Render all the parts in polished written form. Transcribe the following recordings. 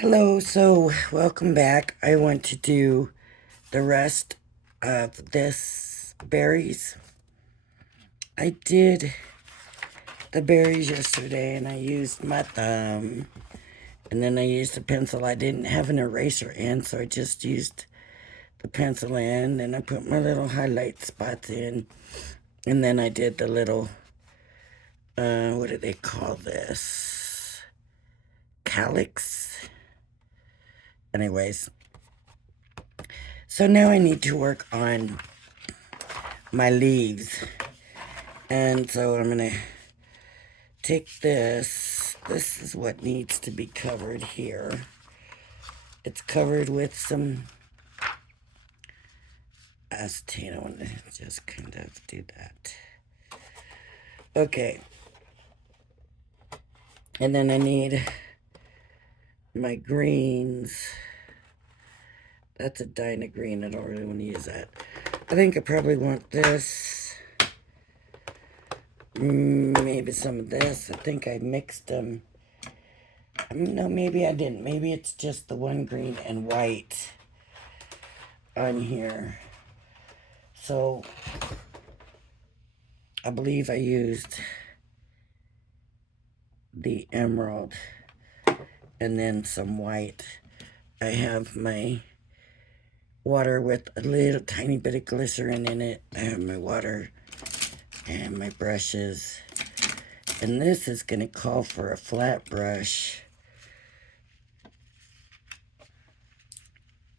Hello, so welcome back. I want to do the rest of this berries. I did the berries yesterday and I used my thumb and then I used a pencil. I didn't have an eraser in, so I just used the pencil in and I put my little highlight spots in and then I did the little, what do they call this? Calyx? Anyways, so now I need to work on my leaves. And so I'm going to take this. This is what needs to be covered here. It's covered with some acetate. I want to just kind of do that. Okay. And then I need my greens. That's a Dyna green. I don't really want to use that. I think I probably want this. Maybe some of this. I think I mixed them. No, maybe I didn't. Maybe it's just the one green and white on here. So I believe I used the emerald and then some white. I have my water with a little tiny bit of glycerin in it. I have my water and my brushes. And this is going to call for a flat brush.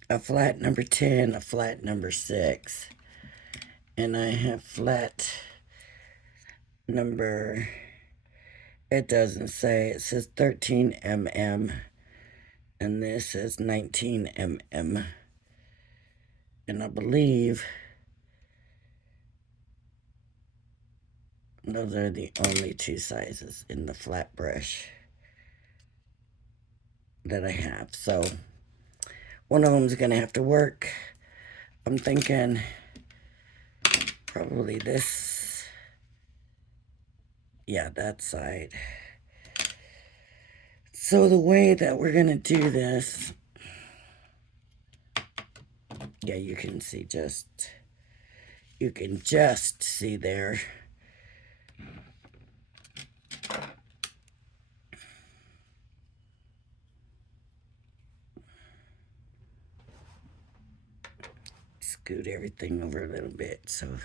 A flat number 10, a flat number 6. And I have flat number, it doesn't say, it says 13 mm. And this is 19 mm. And I believe those are the only two sizes in the flat brush that I have. So one of them is going to have to work. I'm thinking probably this. Yeah, that side. So the way that we're going to do this, yeah, you can just see there. Scoot everything over a little bit so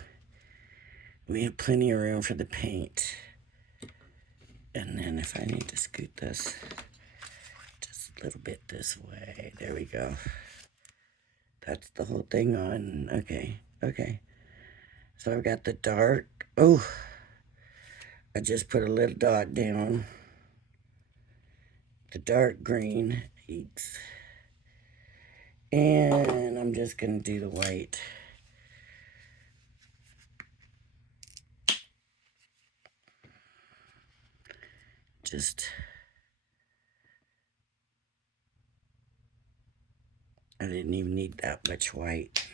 we have plenty of room for the paint. And then if I need to scoot this just a little bit this way, there we go. That's the whole thing on. Okay, okay. So I've got the dark. Oh, I just put a little dot down. The dark green. Eeks. And I'm just going to do the white. I didn't even need that much white.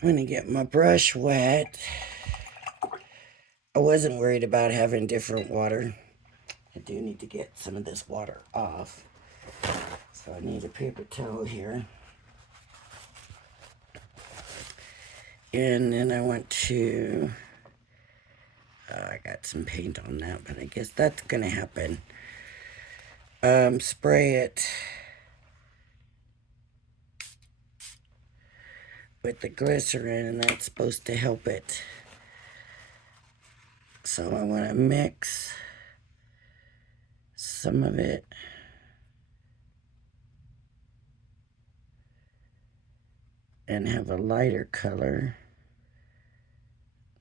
I'm going to get my brush wet. I wasn't worried about having different water. I do need to get some of this water off. So I need a paper towel here. And then I want to, I got some paint on that, but I guess that's going to happen. Spray it with the glycerin, and that's supposed to help it. So I want to mix some of it. And have a lighter color.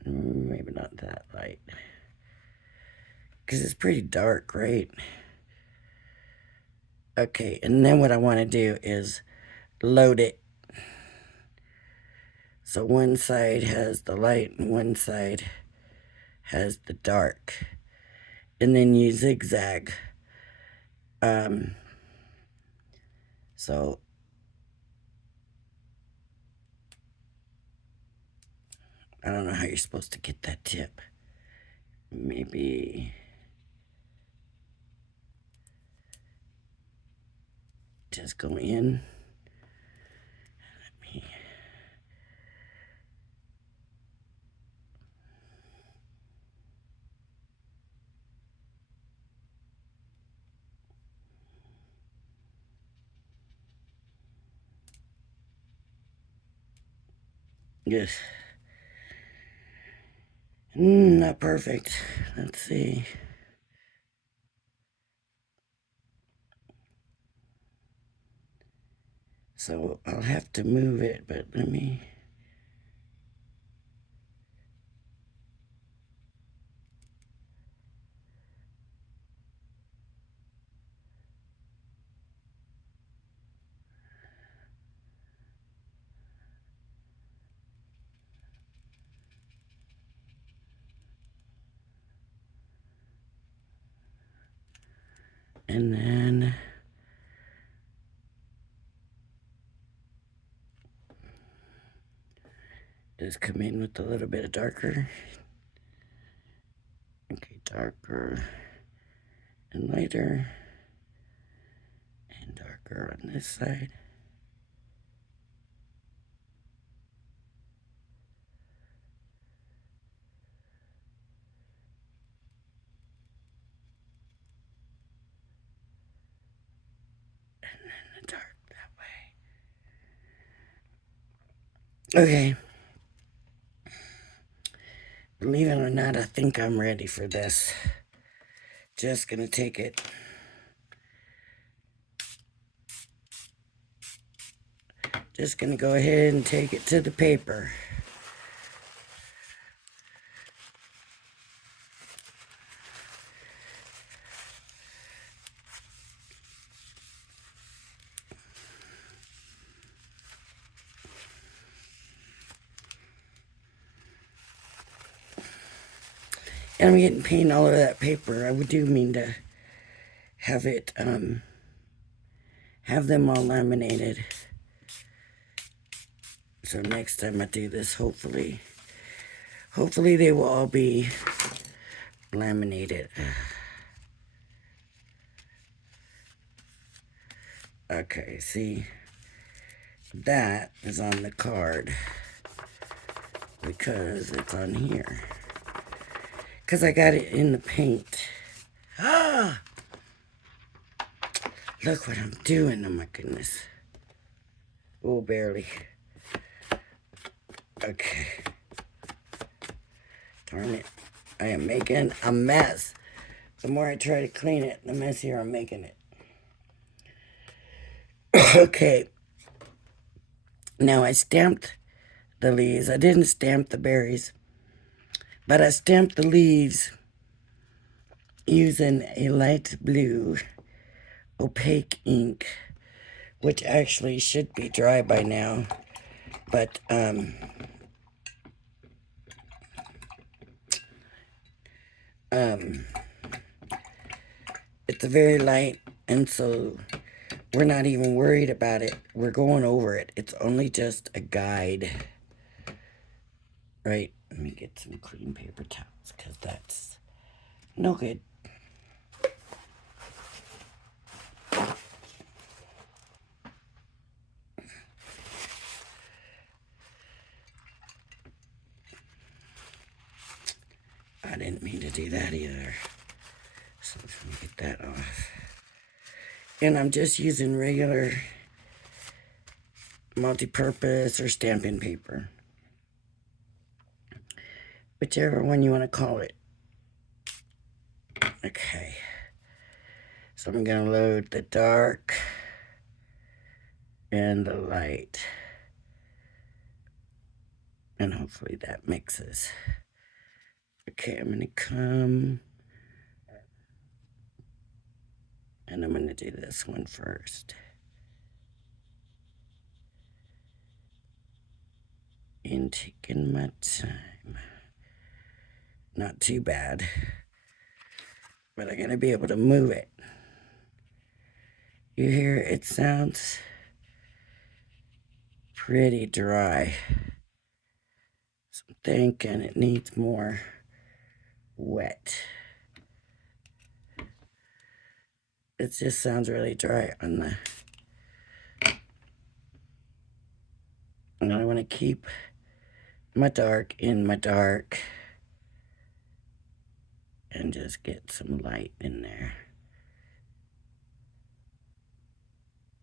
Maybe not that light. Because it's pretty dark, right? Okay, and then what I want to do is load it. So one side has the light and one side has the dark. And then you zigzag. So I don't know how you're supposed to get that tip. Maybe just go in. Let me. Yes. Not perfect. Let's see. So I'll have to move it, but let me. And then just come in with a little bit of darker. Okay, darker and lighter and darker on this side. And then the dark that way. Okay. Believe it or not, I think I'm ready for this. Just gonna take it. Just gonna go ahead and take it to the paper. And I'm getting paint all over that paper. I do mean to have it, have them all laminated. So next time I do this, hopefully they will all be laminated. Okay, see, that is on the card because it's on here. Because I got it in the paint. Ah! Look what I'm doing, oh my goodness. Oh, barely. Okay. Darn it. I am making a mess. The more I try to clean it, the messier I'm making it. Okay. Now I stamped the leaves. I didn't stamp the berries, but I stamped the leaves using a light blue opaque ink, which actually should be dry by now, but it's a very light, and so we're not even worried about it. We're going over it. It's only just a guide. Right? Let me get some clean paper towels, because that's no good. I didn't mean to do that either. So let me get that off. And I'm just using regular multi-purpose or stamping paper. Whichever one you want to call it. Okay. So I'm going to load the dark and the light. And hopefully that mixes. Okay, I'm going to come. And I'm going to do this one first. And taking my time. Not too bad. But I'm going to be able to move it. You hear it sounds pretty dry. So I'm thinking it needs more wet. It just sounds really dry on the keep my dark in my dark and just get some light in there.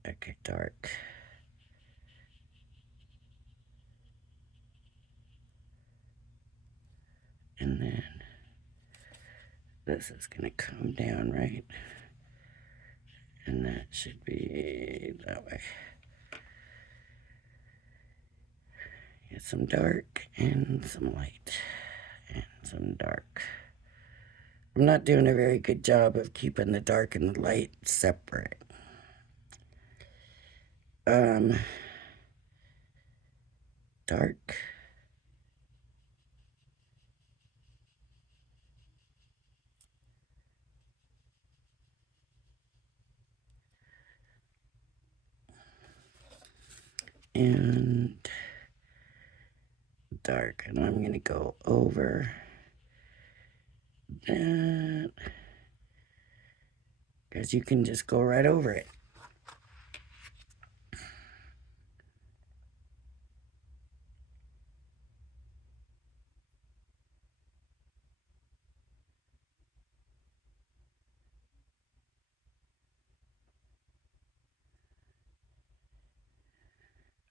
Okay, dark. And then this is gonna come down, right? And that should be that way. Get some dark and some light and some dark. I'm not doing a very good job of keeping the dark and the light separate. Dark. And dark. And I'm going to go over that. Because you can just go right over it.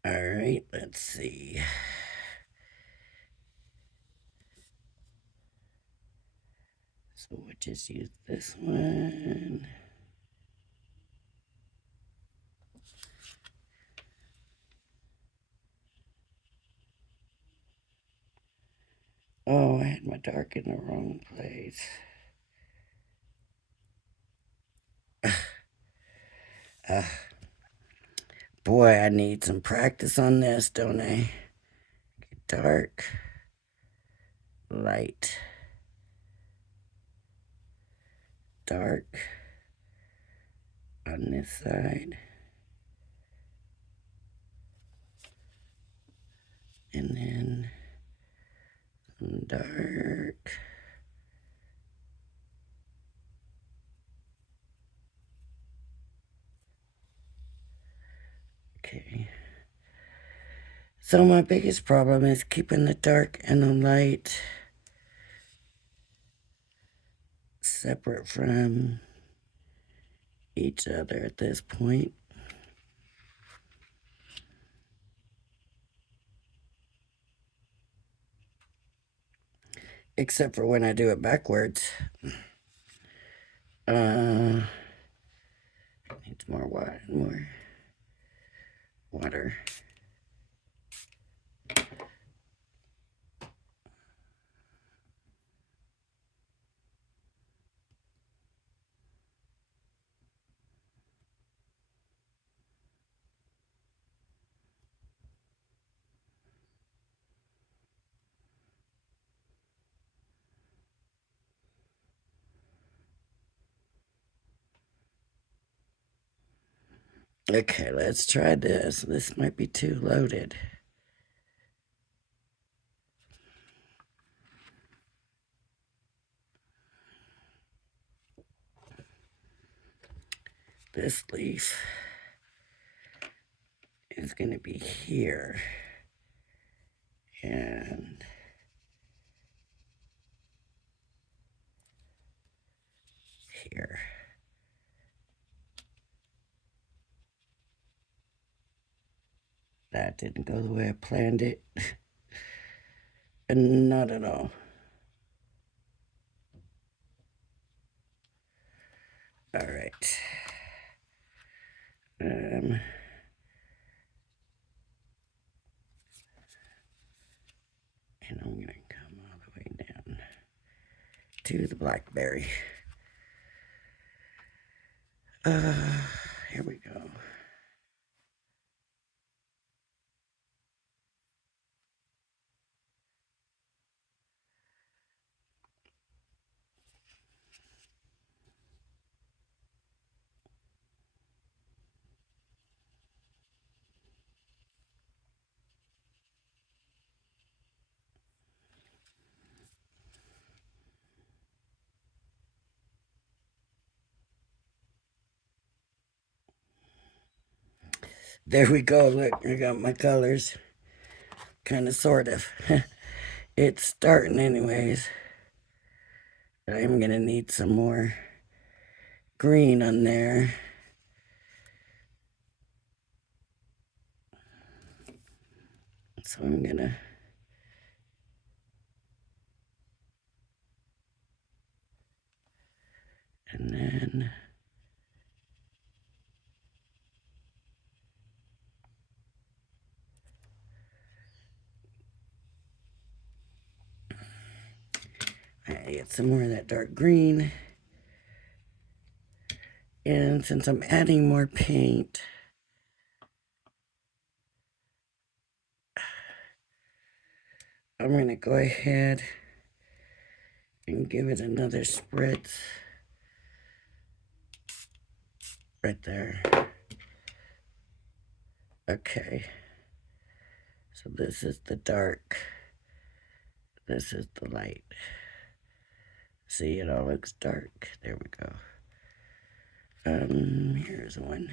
All right, let's see. So we'll just use this one. Oh, I had my dark in the wrong place. Boy, I need some practice on this, don't I? Dark, light, dark on this side. And then some dark. Okay. So my biggest problem is keeping the dark and the light separate from each other at this point. Except for when I do it backwards. Needs more water. Okay, let's try this. This might be too loaded. This leaf is going to be here. And here. That didn't go the way I planned it. And not at all. All right. And I'm going to come all the way down to the blackberry. Here we go. There we go. Look, I got my colors. kind of, sort of. It's starting anyways. But I'm going to need some more green on there. So I'm going to and then I get some more of that dark green. And since I'm adding more paint, I'm going to go ahead and give it another spritz right there. Okay. So this is the dark. This is the light. See, it all looks dark. There we go. Here's one.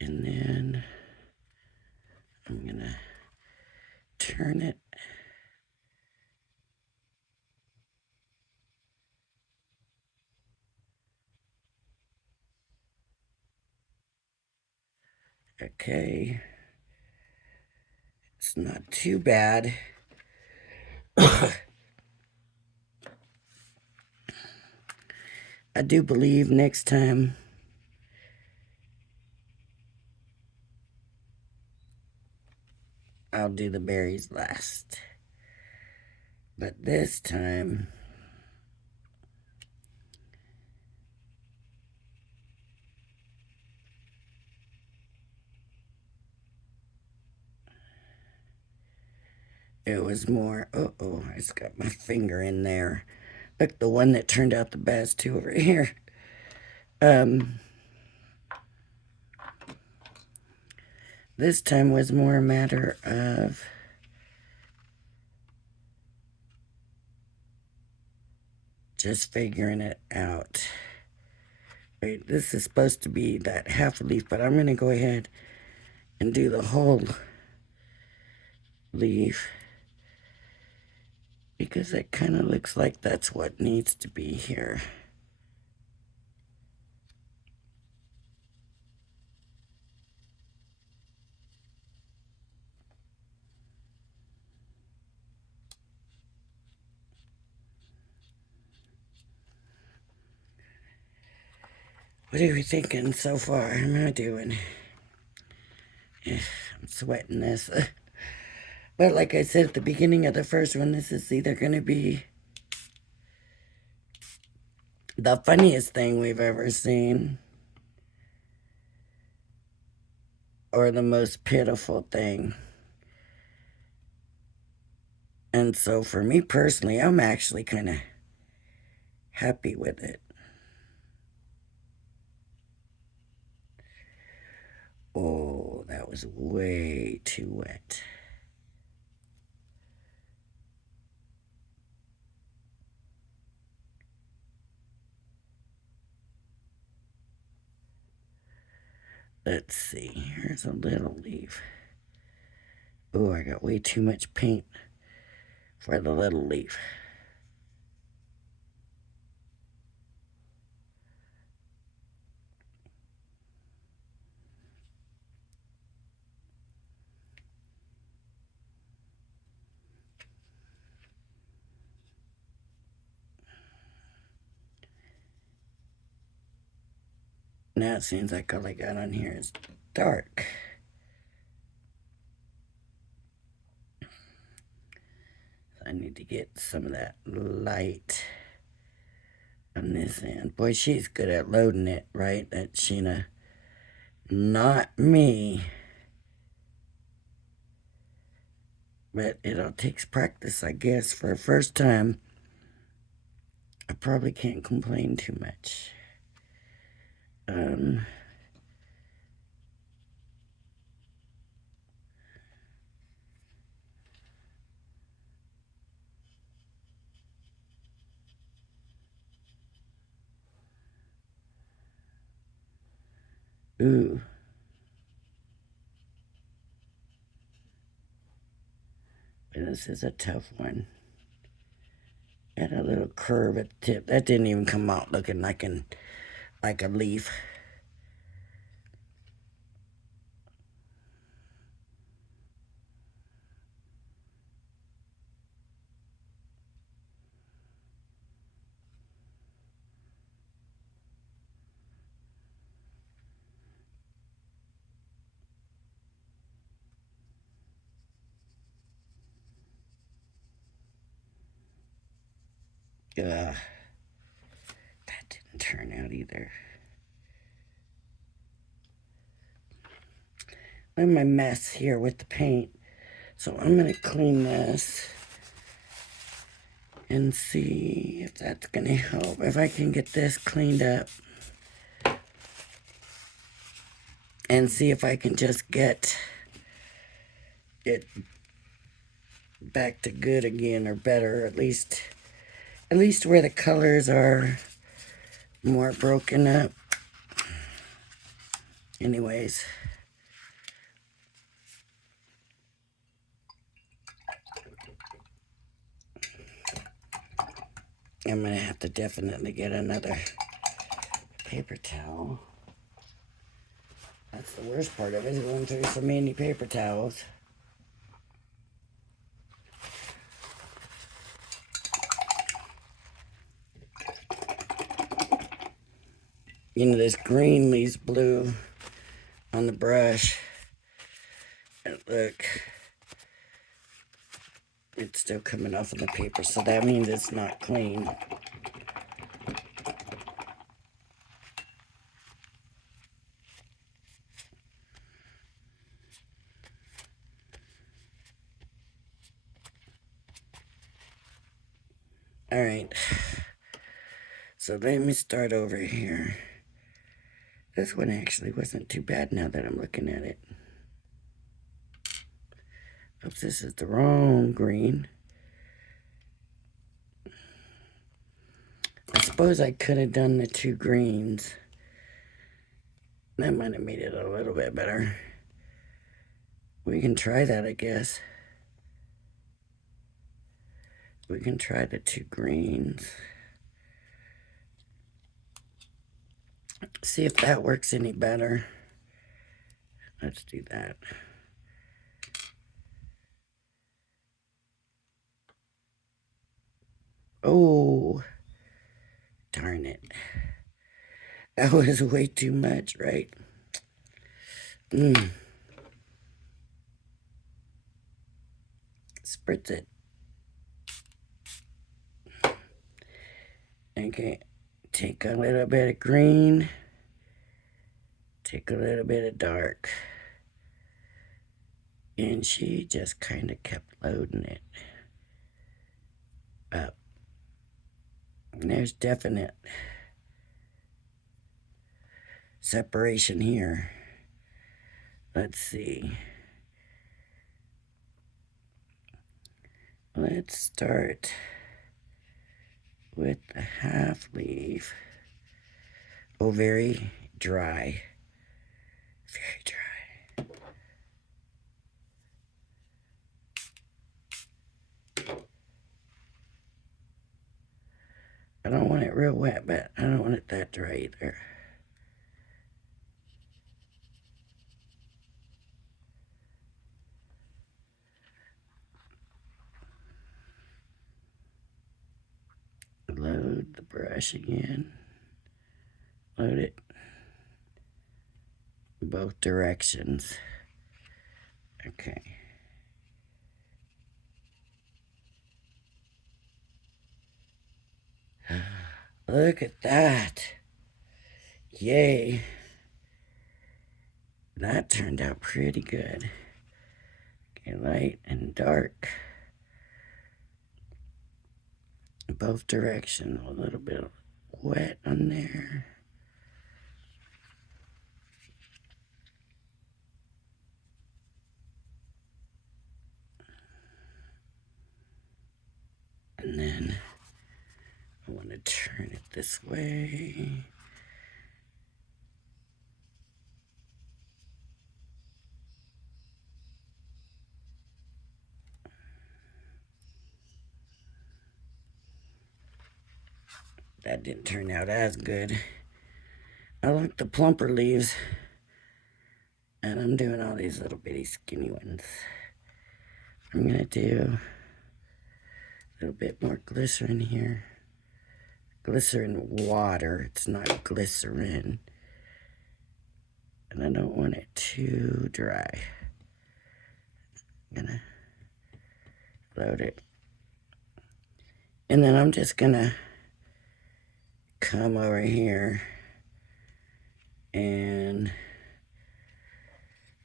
And then I'm gonna turn it. Okay. It's not too bad. I do believe next time I'll do the berries last. But this time it was more, uh-oh, I just got my finger in there. Look, the one that turned out the best too over here. This time was more a matter of just figuring it out. Wait, this is supposed to be that half leaf, but I'm going to go ahead and do the whole leaf because it kind of looks like that's what needs to be here. What are we thinking so far? How am I doing? I'm sweating this. But like I said at the beginning of the first one, this is either going to be the funniest thing we've ever seen or the most pitiful thing. And so for me personally, I'm actually kind of happy with it. Oh, that was way too wet. Let's see. Here's a little leaf. Oh, I got way too much paint for the little leaf. Now it seems like all I got on here is dark. I need to get some of that light on this end. Boy, she's good at loading it, right? That Sheena. Not me. But it all takes practice, I guess. For a first time, I probably can't complain too much. Ooh. This is a tough one. Got a little curve at the tip. That didn't even come out looking like a leaf. That didn't turn out either. I'm a mess here with the paint. So I'm going to clean this and see if that's going to help. If I can get this cleaned up. And see if I can just get it back to good again, or better, at least where the colors are more broken up. Anyways, I'm gonna have to definitely get another paper towel. That's the worst part of it, is going through so many paper towels. You know, this green leaves blue on the brush. And look, it's still coming off of the paper, so that means it's not clean. All right, so let me start over here. This one actually wasn't too bad now that I'm looking at it. Oops, this is the wrong green. I suppose I could have done the two greens. That might have made it a little bit better. We can try that, I guess. We can try the two greens. See if that works any better. Let's do that. Oh, darn it. That was way too much, right? Spritz it. Okay, take a little bit of green. Take a little bit of dark. And she just kind of kept loading it up. And there's definite separation here. Let's see. Let's start with the half leaf. Oh, very dry. Very dry. I don't want it real wet, but I don't want it that dry either. Load the brush again. Load it both directions. Okay. Look at that. Yay. That turned out pretty good. Okay, light and dark. Both directions. A little bit of wet on there. And then I want to turn it this way. That didn't turn out as good. I like the plumper leaves. And I'm doing all these little bitty skinny ones. I'm going to do a little bit more glycerin here. Glycerin water. It's not glycerin. And I don't want it too dry. I'm going to load it. And then I'm just going to come over here and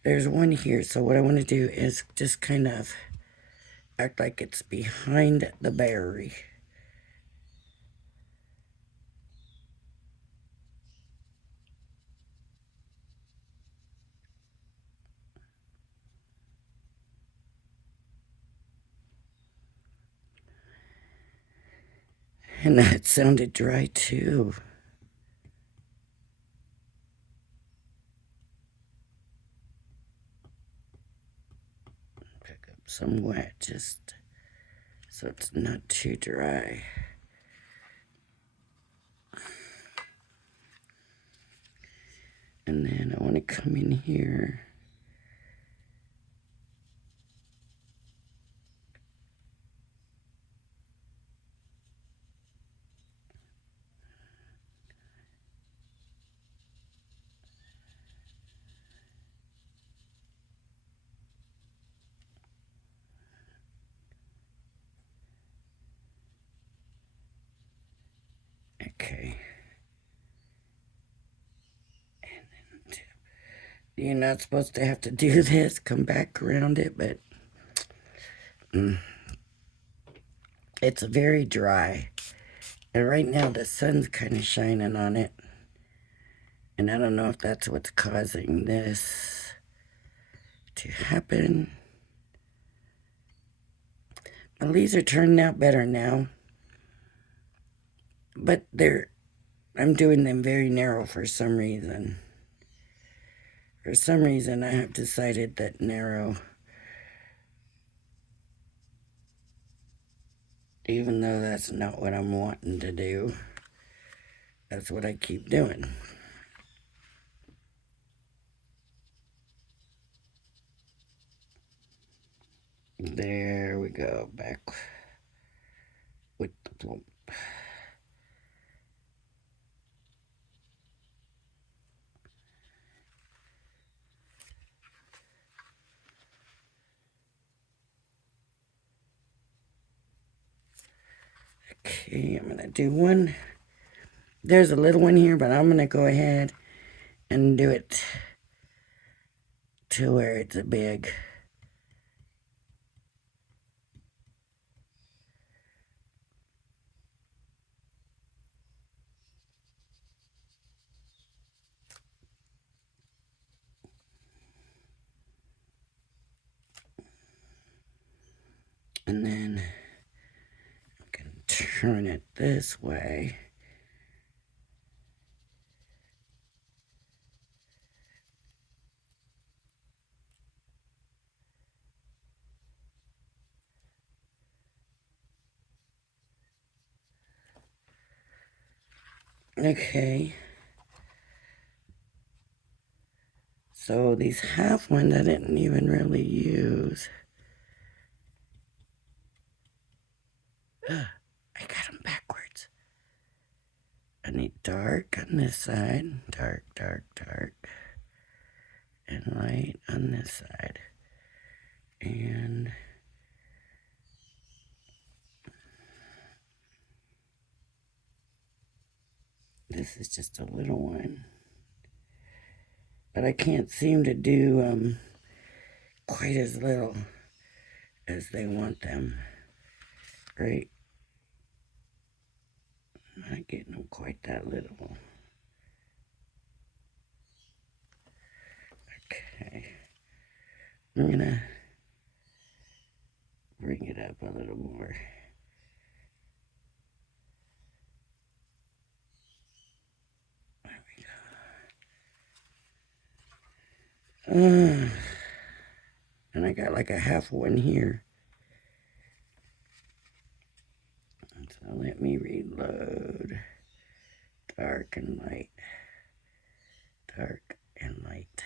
there's one here. So what I want to do is just kind of act like it's behind the berry. And that sounded dry too. Pick up some wet just so it's not too dry. And then I want to come in here. Okay. You're not supposed to have to do this, come back around it, but it's very dry. And right now the sun's kind of shining on it. And I don't know if that's what's causing this to happen. My leaves are turning out better now. But I'm doing them very narrow for some reason. For some reason, I have decided that narrow, even though that's not what I'm wanting to do, that's what I keep doing. There we go, back with the plump. Okay, I'm going to do one. There's a little one here, but I'm going to go ahead and do it to where it's a big. And then I'm going to turn it this way. Okay. So these half ones I didn't even really use. I got them backwards. I need dark on this side. Dark, dark, dark. And light on this side. And this is just a little one. But I can't seem to do quite as little as they want them. Right? I'm not getting them quite that little. Okay. I'm gonna bring it up a little more. There we go. And I got like a half one here. So let me reload. dark and light, dark and light.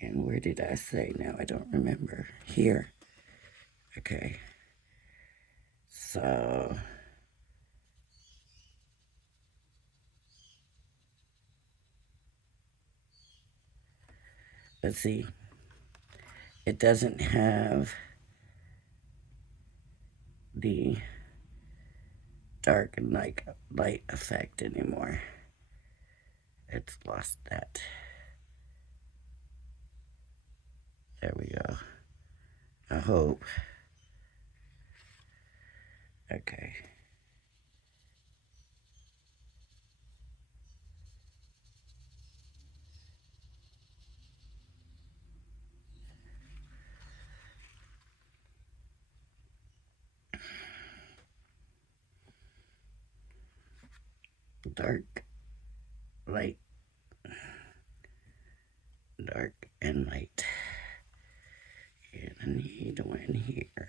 And where did I say now? I don't remember. Here. Okay. So let's see. It doesn't have the dark and light effect anymore. It's lost that. There we go. I hope. Okay. Dark, light, dark and light. And I need one here.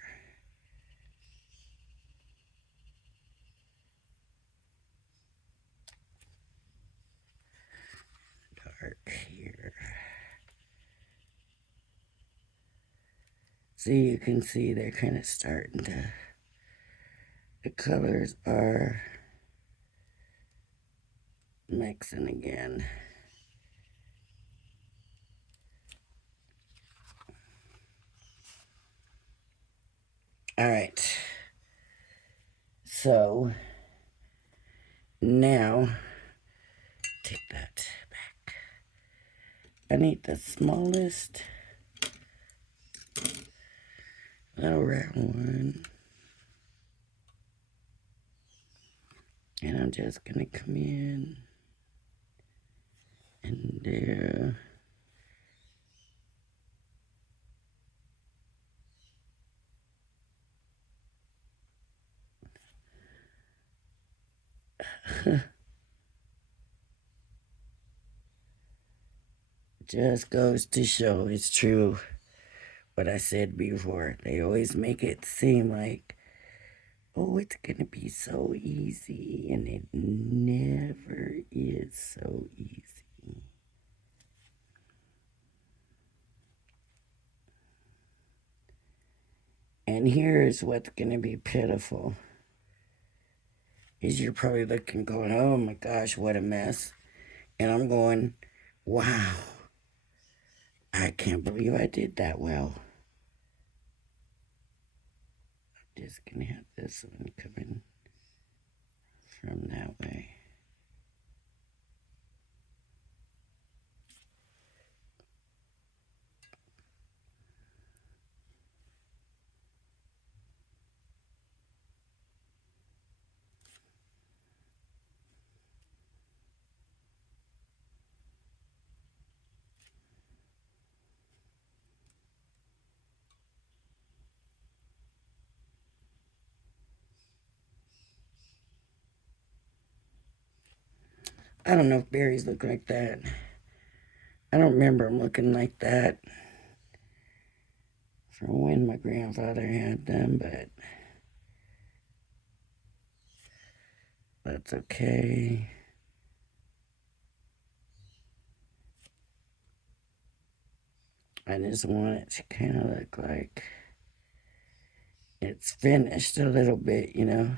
Dark here. So you can see they're kind of starting to, the colors are mixing again. All right. So now, take that back. I need the smallest little round one. And I'm just gonna come in and do just goes to show it's true what I said before. They always make it seem like, oh, it's gonna be so easy, and it never is so easy. And here's what's gonna be pitiful. Is you're probably looking going, oh my gosh, what a mess. And I'm going, wow, I can't believe I did that well. I'm just gonna have this one coming from that way. I don't know if berries look like that. I don't remember them looking like that from when my grandfather had them, but that's okay. I just want it to kind of look like it's finished a little bit, you know.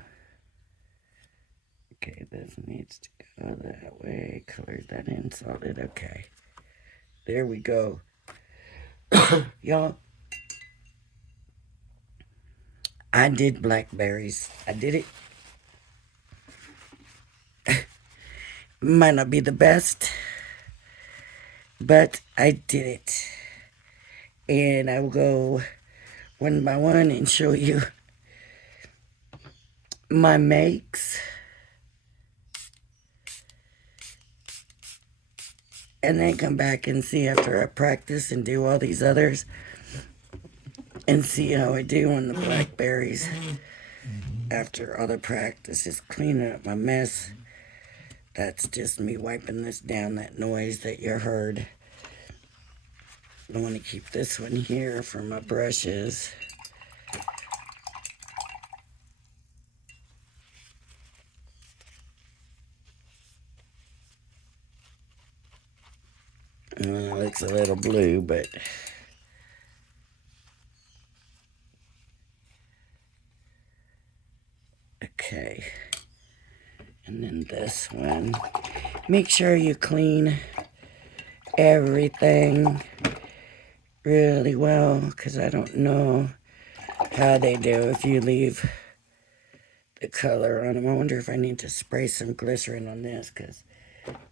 Okay, this needs to go that way. Color that in solid. Okay. There we go. Y'all, I did blackberries. I did it. Might not be the best, but I did it. And I will go one by one and show you my makes. And then come back and see after I practice and do all these others and see how I do on the blackberries after all the practice. Just cleaning up my mess. That's just me wiping this down, that noise that you heard. I want to keep this one here for my brushes. looks a little blue, but okay. And then this one. Make sure you clean everything really well, because I don't know how they do if you leave the color on them. I wonder if I need to spray some glycerin on this, because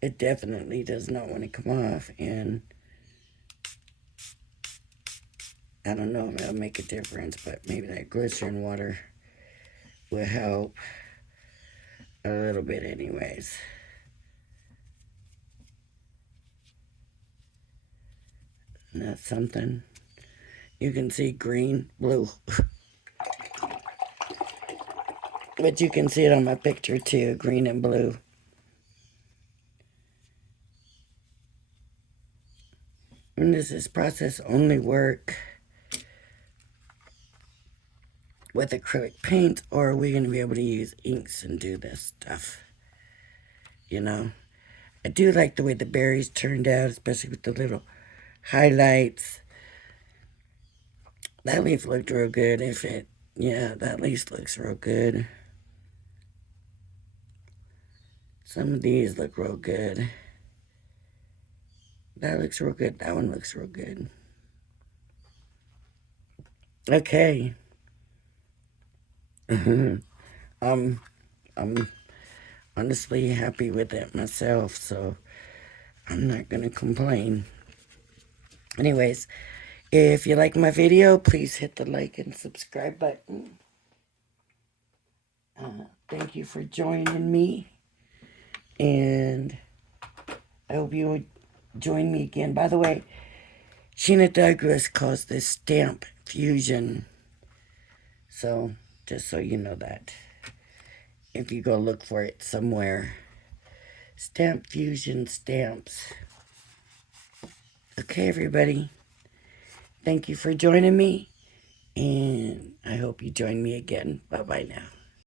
it definitely does not want to come off, and I don't know if that'll make a difference, but maybe that glycerin water will help a little bit anyways. And that's something. You can see green, blue. But you can see it on my picture too, green and blue. And this process only work with acrylic paint, or are we going to be able to use inks and do this stuff? You know? I do like the way the berries turned out, especially with the little highlights. That leaf looked real good. Yeah, that leaf looks real good. Some of these look real good. That looks real good. That one looks real good. Okay. I'm honestly happy with it myself, so I'm not going to complain. Anyways, if you like my video, please hit the like and subscribe button. Thank you for joining me, and I hope you would join me again. By the way, Sheena Douglas calls this stamp fusion, so just so you know that, if you go look for it somewhere. Stamp fusion stamps. Okay, everybody. Thank you for joining me, and I hope you join me again. Bye-bye now.